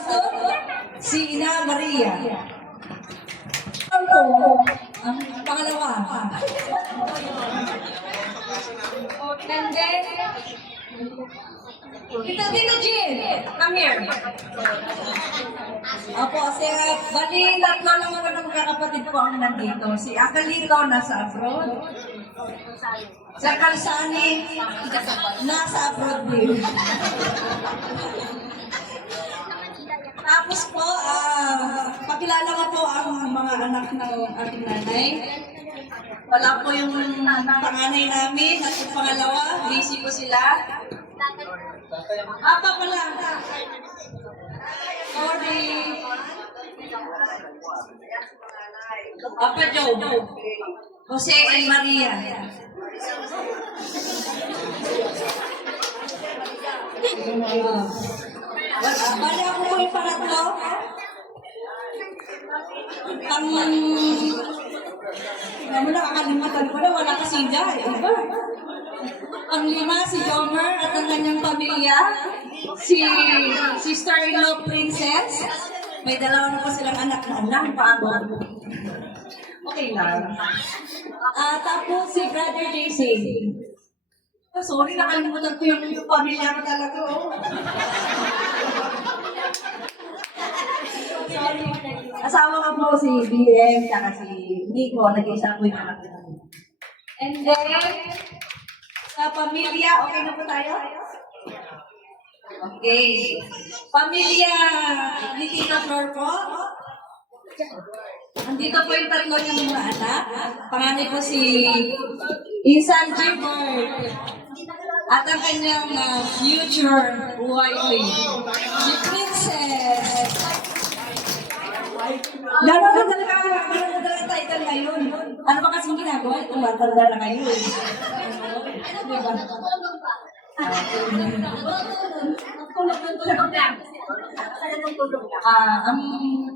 Santo, si Ina Maria. Ang pangalawa. And then, Tita Jean, come here. Opo, bali, tatlo lang ako ng magkakapatid ko ang nandito. Si Akalito, nasa abroad. Si Kalsani, nasa abroad din. Tapos po, pakilala ko po ang mga anak ng ating nanay. Wala po yung panganay namin at yung pangalawa, busy po sila. Apa pala. Sorry. Apa Joe. Jose and Maria. Bali ako po yung pangatlo. Naman nakakalimutan ko na, wala kasi dahil. Ang lima, si Jomer at ang kanyang pamilya, si sister-in-law Princess. May dalawa na po silang anak na lang, paano? Okay lang. Tapos si Brother JC. Sorry, nakalimutan ko yung pamilya ko talaga. Sorry. Asawa ka po si BM, saka si Nico, nag-isa po yung anak ko. And then, sa pamilya, okay na po tayo? Okay. Pamilya ni Tita Flor po. Andito po yung tatlo niyang mga anak. Panganay po si Isan Gilbert. At ang kanyang future wifey, si Princess. Gano'n na talaga title ngayon. Ano ba kasing ginagawa? Tumatanda na kayo eh. Diba? Ang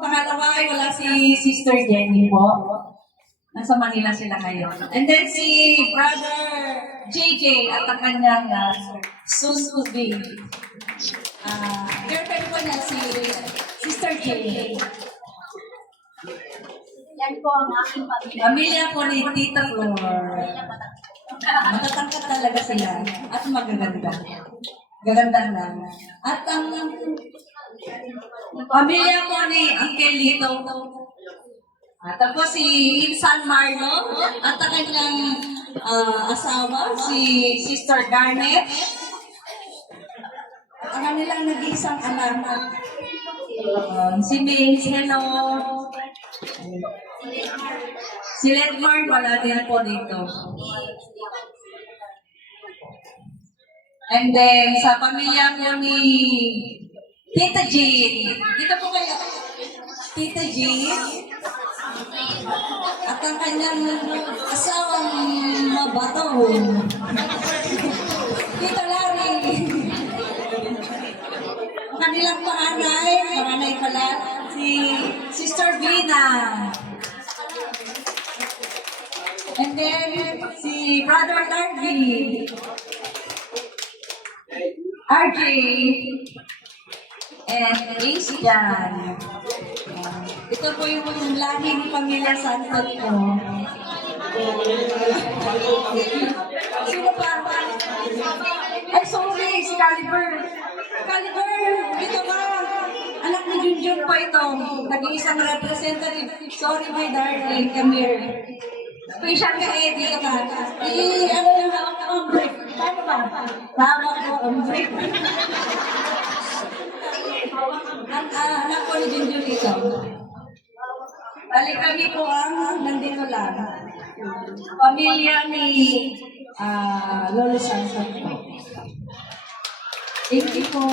pangalawa ay wala si Sister Jenny po. Nasa Manila sila ngayon. And then si Brother JJ at ang kanyang soon to be girlfriend po niya si Sister Jenny. Yan po ang aking pamilya. Pamilya po ni Tita Flor. Matatangkat talaga sila at magaganda. Gaganda lang. At ang pamilya po ni Uncle Lito. Tapos si Insan Marlo at ang kanyang asawa, si Sister Garnet. At ang kanilang nag-iisang anak. Si Mace, hello. Si Ledmar, wala din po dito. And then, sa pamilya po ni Tita Jean. Dito po kayo. Tita Jean. At ang kanyang asawang mabato. Tito Larry. Ang kanilang panganay pala, si Sister Vina. And then, si Brother Larry. RJ. And Ace dyan. Ito po yung lahing pamilya Santos ko. Sino pa? Ay, sorry, si Caliber. Caliber, dito ka. Anak ni Junjun po ito. Nag-iisang representative. Sorry, my darling. Come here. Special ka eh, dito ka. Ano yung hawak ka ang break? Paano ba? Hawak ko ang break. Anak ko ni Junjun ito. Balik kami po ang nandito lang. Pamilya ni Lolo Santos po. Thank you po.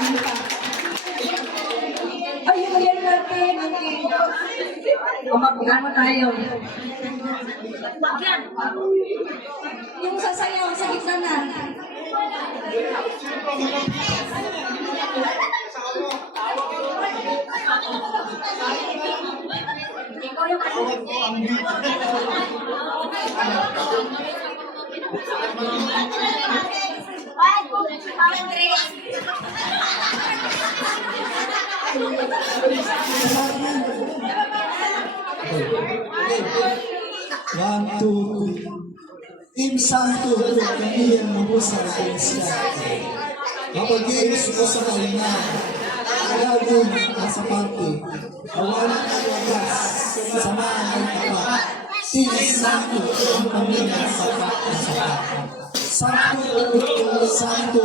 Ano pa? Ayun yan natin. Umagano tayo. Yung sasayaw sa gitna na. Ikaw yung One, two, three. Team Santo, kami ang mahusay sa isya. Kapag games ko sa kalina, lalo nasa party, awalan ang wagas, samahan ang tapat. Team Santo, ang pamilya sa sapat. Santo, Santo,